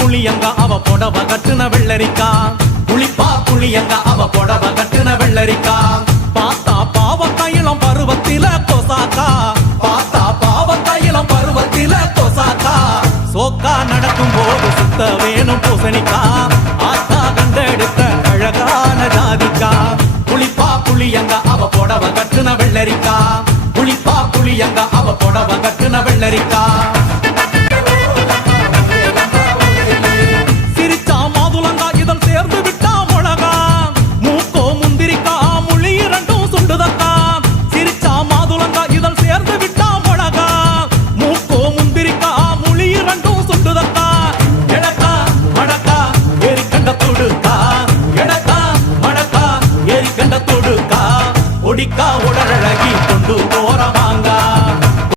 புளியங்க அவ புடவ கட்டுன வெள்ளரிக்கா புளிப்பா புளியங்க அவ புடவ கட்டுன வெள்ளரிக்கா பார்த்தா பாவக்காயிலம் பருவத்தில கொசாக்கா பார்த்தா பாவக்காயிலம் பருவத்தில கொசாக்கா சோக்கா நடக்கும் போது சுத்த வேணும் பூசணிக்கா ஆத்தா கண்டெடுத்த அழகான ஜாதிக்கா புளிப்பா புளியங்க அவ புடவ கட்டுன வெள்ளரிக்கா புளிப்பா புளியங்க அவ புடவ கட்டுன வெள்ளரிக்கா